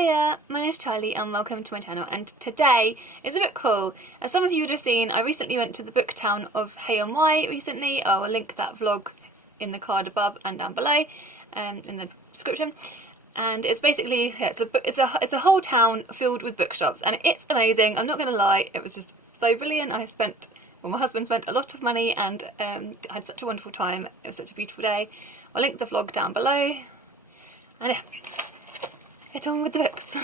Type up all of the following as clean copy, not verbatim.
Hiya, my name's Charlie and welcome to my channel, and today is a book haul. As some of you would have seen, I recently went to the book town of Hay-On-Wye recently. I will link that vlog in the card above and down below in the description. And it's basically, it's a whole town filled with bookshops, and it's amazing. I'm not going to lie, it was just so brilliant. My husband spent a lot of money and I had such a wonderful time. It was such a beautiful day. I'll link the vlog down below. And yeah, get on with the books.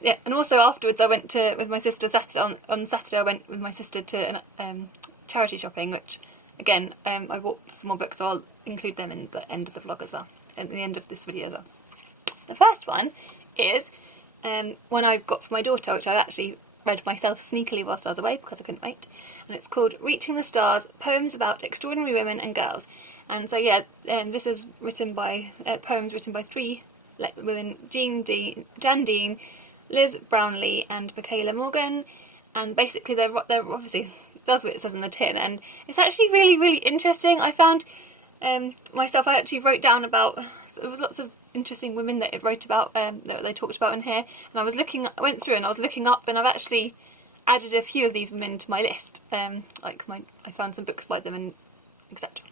Yeah, and also afterwards I went with my sister on Saturday I went with my sister to charity shopping, which again I bought some more books, so I'll include them in the end of the vlog as well, at the end of this video as well. The first one is one I got for my daughter, which I actually read myself sneakily whilst I was away because I couldn't wait, and it's called Reaching the Stars, Poems About Extraordinary Women and Girls. And so yeah, this is written by poems written by three women: Jan Dean, Liz Brownlee and Micheala Morgan, and basically they're obviously, that's what it says in the tin, and it's actually really interesting. I found I actually wrote down about, there was lots of interesting women that it wrote about, that they talked about in here, and I went through and I was looking up, and I've actually added a few of these women to my list. I found some books by them and etc.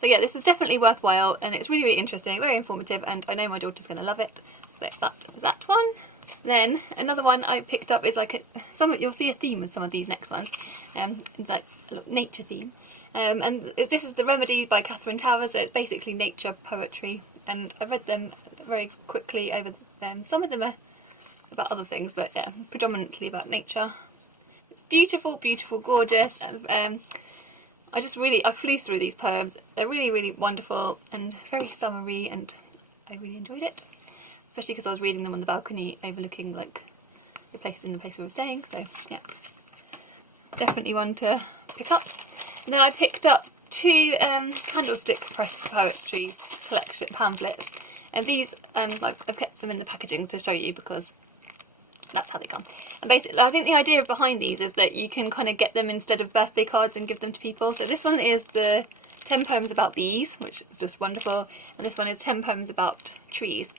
So yeah, this is definitely worthwhile, and it's really interesting, very informative, and I know my daughter's going to love it. So that one. Then another one I picked up is like you'll see a theme with some of these next ones. It's like a nature theme, and this is the Remedies by Katherine. So it's basically nature poetry, and I read them very quickly over. Some of them are about other things, but yeah, predominantly about nature. It's beautiful, gorgeous. I flew through these poems. They're really wonderful and very summery, and I really enjoyed it, especially because I was reading them on the balcony overlooking like the place we were staying. So yeah, definitely one to pick up. And then I picked up two Candlestick press poetry collection pamphlets, and these I've kept them in the packaging to show you because that's how they come. And basically, I think the idea behind these is that you can kind of get them instead of birthday cards and give them to people. So this one is the 10 poems about bees, which is just wonderful, and this one is 10 poems about trees.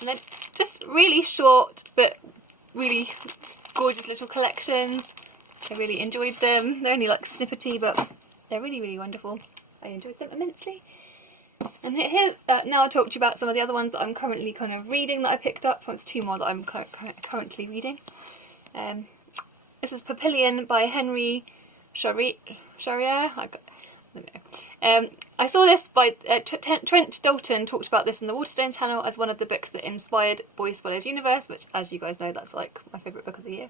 And they're just really short but really gorgeous little collections. I really enjoyed them. They're only like snippety, but they're really wonderful. I enjoyed them immensely. And here, now I'll talk to you about some of the other ones that I'm currently kind of reading that I picked up. It's two more that I'm currently reading. This is Papillon by Henri Charriere. I saw this by Trent Dalton talked about this in the Waterstones channel as one of the books that inspired Boy Swallows Universe, which, as you guys know, that's like my favourite book of the year.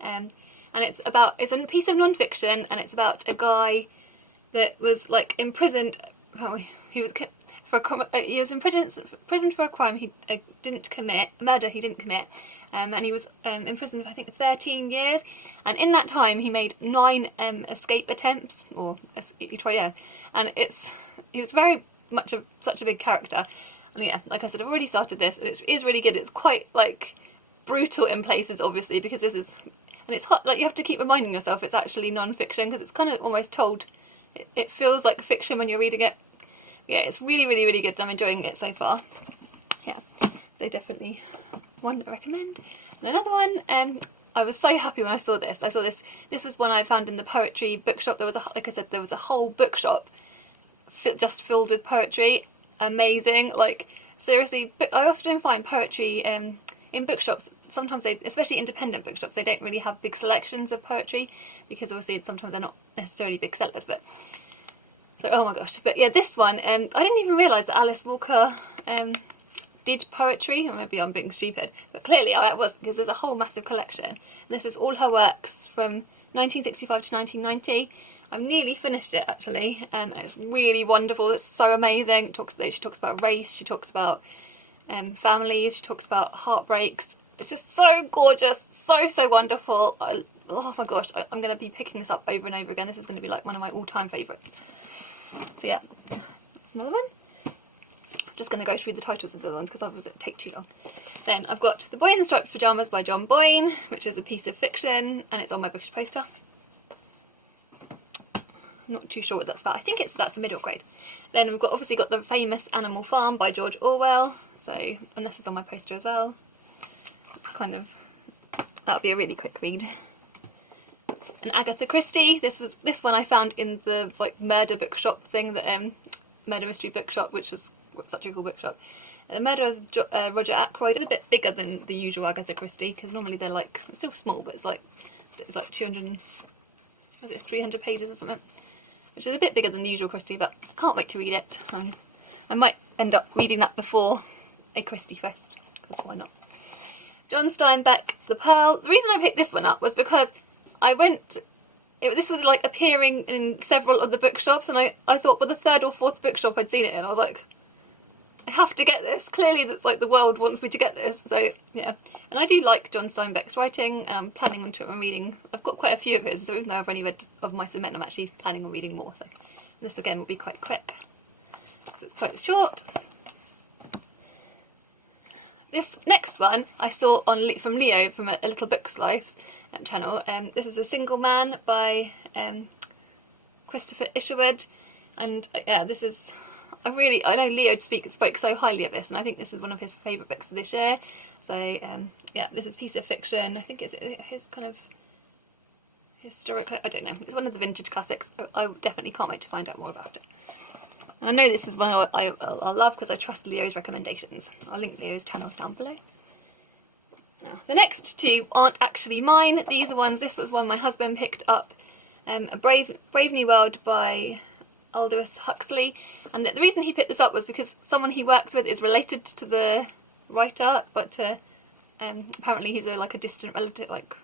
And it's a piece of non-fiction, and it's about a guy that was like imprisoned. He was imprisoned for a crime he didn't commit, murder he didn't commit, and he was imprisoned for I think 13 years. And in that time, he made 9 escape attempts, and he was very much such a big character. And yeah, like I said, I've already started this. It is really good. It's quite like brutal in places, obviously, because this is, and it's hot. Like you have to keep reminding yourself it's actually non-fiction because it's kind of almost told. It feels like fiction when you're reading it. Yeah, it's really good. I'm enjoying it so far. Yeah, so definitely one that I recommend. And another one, I was so happy when I saw this. This was one I found in the poetry bookshop. There was there was a whole bookshop just filled with poetry. Amazing, like seriously. I often find poetry in bookshops. Sometimes especially independent bookshops, they don't really have big selections of poetry because obviously sometimes they're not necessarily big sellers, but. So, oh my gosh, but yeah, this one, I didn't even realise that Alice Walker did poetry, or maybe I'm being stupid, but clearly I was, because there's a whole massive collection. This is all her works from 1965 to 1990. I've nearly finished it actually, and it's really wonderful. It's so amazing. She talks about race, she talks about families, she talks about heartbreaks. It's just so gorgeous, so wonderful. Oh my gosh, I'm going to be picking this up over and over again. This is going to be like one of my all-time favourites. So yeah, that's another one. I'm just going to go through the titles of the other ones because otherwise it would take too long. Then I've got The Boy in the Striped Pajamas by John Boyne, which is a piece of fiction, and it's on my bookish poster. I'm not too sure what that's about. I think that's a middle grade. Then we've obviously got The Famous Animal Farm by George Orwell. So, and this is on my poster as well. It's kind of, that'll be a really quick read. And Agatha Christie. This one I found in the like murder bookshop thing, that murder mystery bookshop, which was such a cool bookshop. The Murder of Roger Ackroyd is a bit bigger than the usual Agatha Christie, because normally they're like, it's still small, but it's like 200, was it 300 pages or something, which is a bit bigger than the usual Christie, but I can't wait to read it. I might end up reading that before a Christiefest, because why not? John Steinbeck, The Pearl. The reason I picked this one up was because this was like appearing in several of the bookshops, and I thought, well, the third or fourth bookshop I'd seen it in, I was like, I have to get this. Clearly, like, the world wants me to get this. So yeah, and I do like John Steinbeck's writing. I'm planning on reading. I've got quite a few of his, so even though I've only read Of Mice and Men, I'm actually planning on reading more. So this again will be quite quick, because it's quite short. This next one I saw from Leo from a Little Books Life channel. This is A Single Man by Christopher Isherwood, and yeah, this is. I know Leo spoke so highly of this, and I think this is one of his favourite books of this year. So yeah, this is a piece of fiction. I think it's his kind of historic, I don't know, it's one of the vintage classics. I definitely can't wait to find out more about it. And I know this is one I'll love, because I trust Leo's recommendations. I'll link Leo's channel down below. Now, the next two aren't actually mine. These are ones, this was one my husband picked up, A Brave New World by Aldous Huxley, and the reason he picked this up was because someone he works with is related to the writer, but apparently he's like a distant relative, like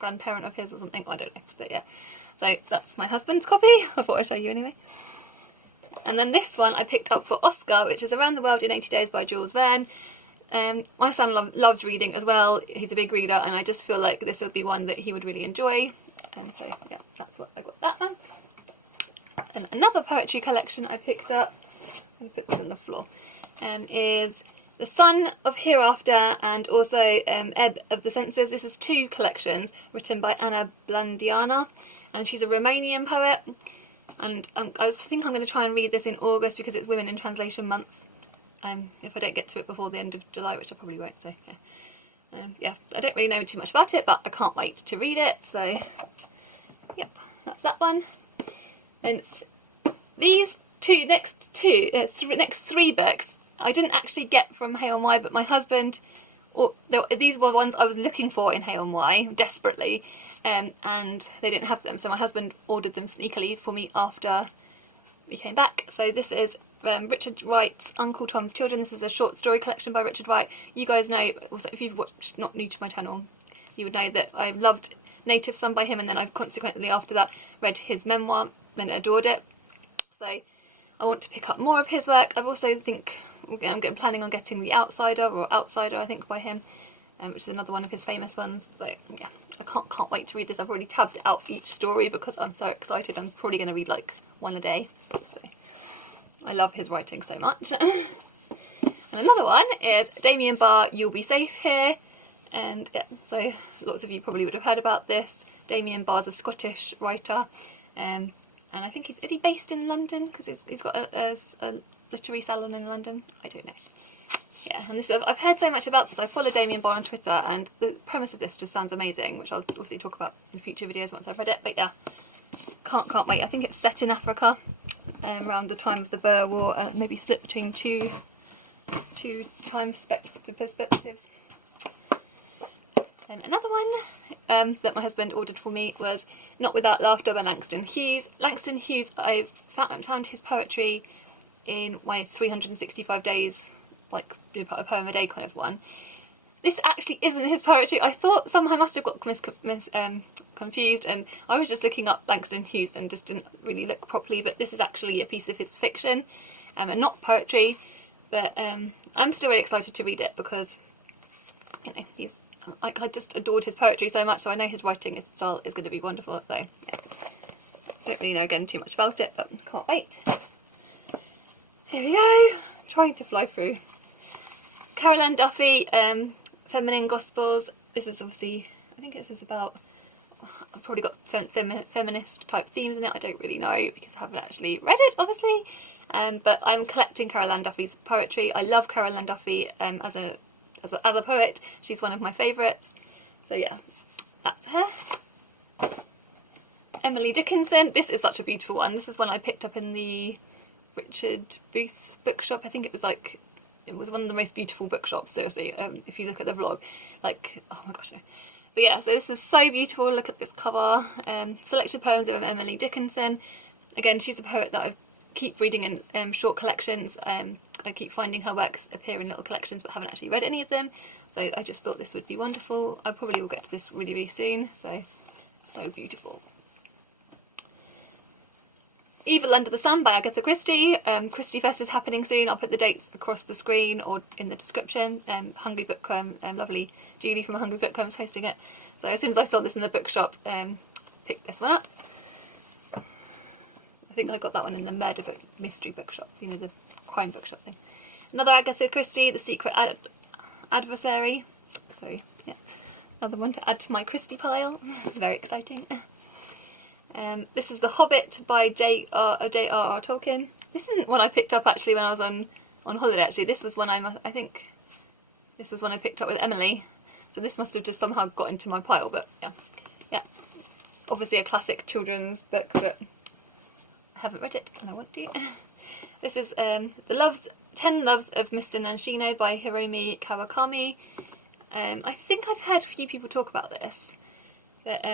grandparent of his or something, I don't know, but yeah. So that's my husband's copy. I thought I'd show you anyway. And then this one I picked up for Oscar, which is Around the World in 80 Days by Jules Verne. My son loves reading as well, he's a big reader, and I just feel like this would be one that he would really enjoy, and so yeah, that's what I got that one. And another poetry collection I picked up, I'm going to put this on the floor, is The Son of Hereafter and also Ebb of the Senses. This is two collections written by Anna Blandiana, and she's a Romanian poet, and I think I'm going to try and read this in August because it's Women in Translation Month, if I don't get to it before the end of July, which I probably won't, so yeah. Yeah, I don't really know too much about it, but I can't wait to read it, so yep, that's that one. And these next three books I didn't actually get from Hay-On-Wye, but my husband, these were ones I was looking for in Hay-On-Wye desperately, and they didn't have them, so my husband ordered them sneakily for me after we came back. So this is Richard Wright's Uncle Tom's Children. This is a short story collection by Richard Wright. You guys know, also, if you've watched, not new to my channel, you would know that I loved Native Son by him, and then I've consequently after that read his memoir and adored it. So I want to pick up more of his work. I've also I'm planning on getting The Outsider I think by him, which is another one of his famous ones. So yeah, I can't wait to read this. I've already tabbed out each story because I'm so excited. I'm probably going to read like one a day. So I love his writing so much. And another one is Damien Barr, You'll Be Safe Here. And yeah, so lots of you probably would have heard about this. Damien Barr's a Scottish writer, and I think is he based in London, because he's got a literary salon in London? I don't know. Yeah, and I've heard so much about this. I follow Damien Barr on Twitter, and the premise of this just sounds amazing, which I'll obviously talk about in future videos once I've read it. But yeah, can't wait. I think it's set in Africa, around the time of the Boer War, maybe split between two time perspectives. Another one that my husband ordered for me was Not Without Laughter by Langston Hughes. Langston Hughes, I found his poetry in my 365 days, like a poem a day kind of one. This actually isn't his poetry. I thought somehow I must have got confused, and I was just looking up Langston Hughes and just didn't really look properly, but this is actually a piece of his fiction, and not poetry. But I'm still really excited to read it because, you know, I just adored his poetry so much, so I know his writing, his style is going to be wonderful, so yeah. Don't really know again too much about it, but can't wait. Here we go, trying to fly through. Carol Ann Duffy, Feminine Gospels. This is obviously, I think this is about I've probably got feminist type themes in it. I don't really know because I haven't actually read it, obviously. But I'm collecting Carol Ann Duffy's poetry. I love Carol Ann Duffy as a poet. She's one of my favourites. So yeah, that's her. Emily Dickinson. This is such a beautiful one. This is one I picked up in the Richard Booth bookshop. I think it was one of the most beautiful bookshops, seriously, if you look at the vlog. Like, oh my gosh. But yeah, so this is so beautiful. Look at this cover. Selected poems of Emily Dickinson. Again, she's a poet that I keep reading in short collections. I keep finding her works appear in little collections but haven't actually read any of them. So I just thought this would be wonderful. I probably will get to this really, really soon. So beautiful. Evil Under the Sun by Agatha Christie. Christiefest is happening soon. I'll put the dates across the screen or in the description. Hungry Bookworm, lovely Julie from Hungry Bookworm is hosting it. So as soon as I saw this in the bookshop, picked this one up. I think I got that one in the murder book mystery bookshop, you know, the crime bookshop thing. Another Agatha Christie, The Secret Adversary. So yeah, another one to add to my Christie pile. Very exciting. This is The Hobbit by J.R.R. Tolkien. This isn't one I picked up actually when I was on holiday. Actually, this was one I think this was one I picked up with Emily. So this must have just somehow got into my pile. But yeah, obviously a classic children's book, but I haven't read it and I want to. This is The 10 Loves of Mr. Nanshino by Hiromi Kawakami. I think I've heard a few people talk about this. But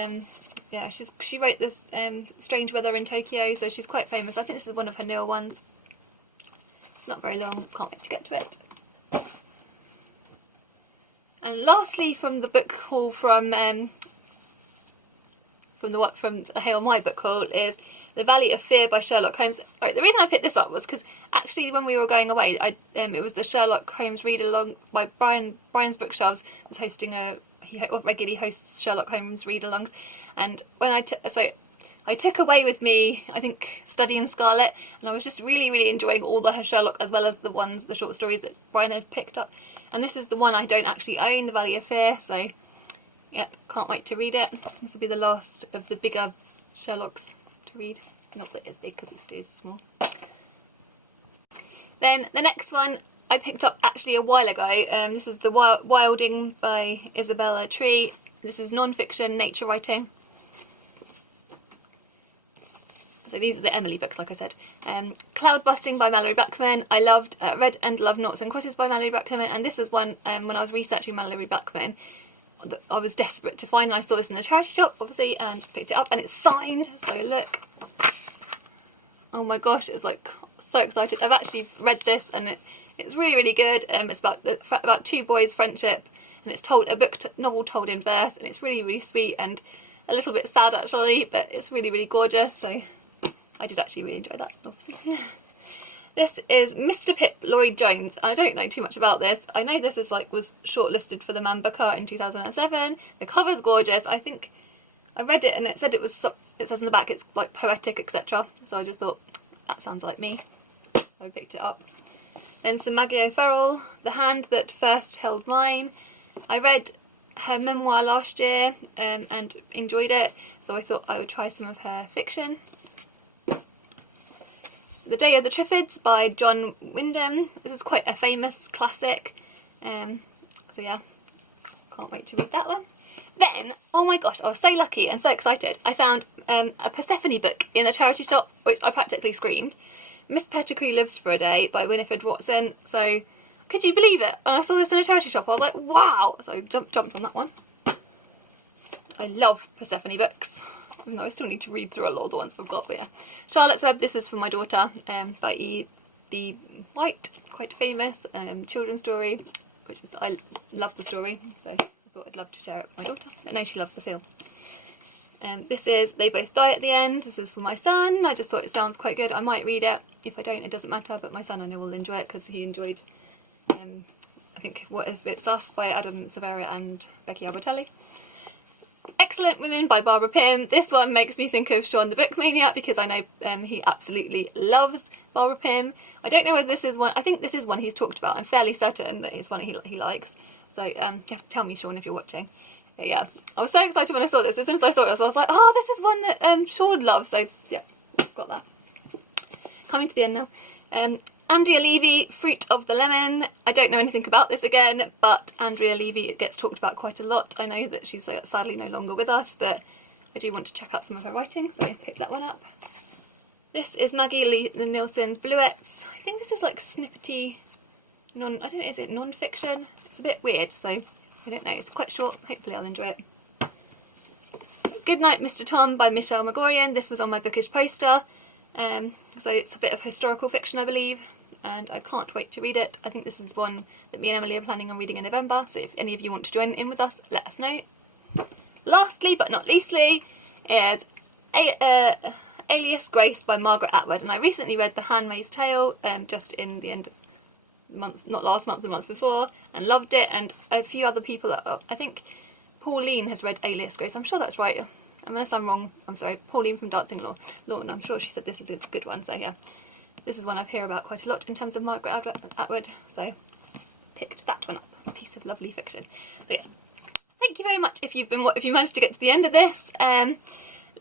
yeah, she wrote this Strange Weather in Tokyo, so she's quite famous. I think this is one of her newer ones. It's not very long, can't wait to get to it. And lastly, from the book haul from the Hay-On-Wye Book Haul is The Valley of Fear by Sherlock Holmes. Right, the reason I picked this up was because actually when we were going away, it was the Sherlock Holmes read along by Brian's Bookshelves was hosting he regularly hosts Sherlock Holmes read-alongs, and when I took away with me, I think, Study in Scarlet, and I was just really, really enjoying all the Sherlock as well as the short stories that Brian had picked up. And this is the one I don't actually own, The Valley of Fear, so yep, can't wait to read it. This will be the last of the bigger Sherlocks to read. Not that it's big because it's too small. Then the next one I picked up actually a while ago. This is The Wilding by Isabella Tree. This is non-fiction nature writing. So these are the Emily books, like I said. Cloud Busting by Mallory Blackman. I loved Read and Loved Noughts and Crosses by Mallory Blackman. And this was one, when I was researching Mallory Blackman, that I was desperate to find. And I saw this in the charity shop, obviously, and picked it up. And it's signed, so look. Oh my gosh, it's like so excited. I've actually read this and it's really, really good. It's about two boys' friendship. And it's novel told in verse. And it's really, really sweet and a little bit sad actually. But it's really, really gorgeous. So I did actually really enjoy that, obviously. This is Mr. Pip Lloyd-Jones. I don't know too much about this. I know this is was shortlisted for the Man Booker in 2007. The cover's gorgeous. I think I read it and it said it says in the back it's like poetic, etc. So I just thought that sounds like me. So I picked it up. Then some Maggie O'Farrell, The Hand That First Held Mine. I read her memoir last year and enjoyed it, so I thought I would try some of her fiction. The Day of the Triffids by John Wyndham. This is quite a famous classic. So yeah, can't wait to read that one. Then, oh my gosh, I was so lucky and so excited. I found a Persephone book in a charity shop, which I practically screamed. Miss Pettigrew Lives for a Day by Winifred Watson. So, could you believe it? And I saw this in a charity shop. I was like, wow! So I jumped on that one. I love Persephone books. Even though I still need to read through a lot of the ones I've got, but yeah. Charlotte's Web, this is for my daughter, by E.B. White, quite famous children's story, which is, I love the story, so I thought I'd love to share it with my daughter. I know she loves the film. This is They Both Die at the End. This is for my son. I just thought it sounds quite good. I might read it. If I don't, it doesn't matter, but my son I know will enjoy it because he enjoyed, I think, What If It's Us by Adam Severa and Becky Albertelli. Excellent Women by Barbara Pym. This one makes me think of Sean the Book Maniac because I know he absolutely loves Barbara Pym. I don't know whether this is one, I think this is one he's talked about. I'm fairly certain that it's one he likes. So you have to tell me, Sean, if you're watching. But yeah, I was so excited when I saw this. As soon as I saw it, I was like, oh, this is one that Sean loves. So yeah, got that. Coming to the end now. Andrea Levy, Fruit of the Lemon. I don't know anything about this again, but Andrea Levy gets talked about quite a lot. I know that she's sadly no longer with us, but I do want to check out some of her writing, so I picked that one up. This is Maggie Lee Nielsen's Bluets. I think this is like snippety, I don't know, is it non-fiction? It's a bit weird, so I don't know. It's quite short. Hopefully I'll enjoy it. Goodnight Mr. Tom by Michelle Magorian. This was on my bookish poster. So it's a bit of historical fiction, I believe, and I can't wait to read it. I think this is one that me and Emily are planning on reading in November, so if any of you want to join in with us, let us know. Lastly, but not leastly, is Alias Grace by Margaret Atwood, and I recently read The Handmaid's Tale just in the end of the month, not last month, the month before, and loved it, and a few other people, I think Pauline has read Alias Grace, I'm sure that's right. Unless I'm wrong, I'm sorry, Pauline from Dancing Lawn, I'm sure she said this is a good one, so yeah. This is one I hear about quite a lot in terms of Margaret Atwood, so picked that one up. A piece of lovely fiction. So yeah, thank you very much if you managed to get to the end of this. I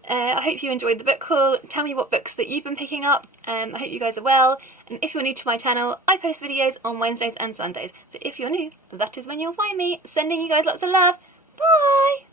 hope you enjoyed the book haul. Tell me what books that you've been picking up. I hope you guys are well, and if you're new to my channel, I post videos on Wednesdays and Sundays, so if you're new, that is when you'll find me. Sending you guys lots of love. Bye!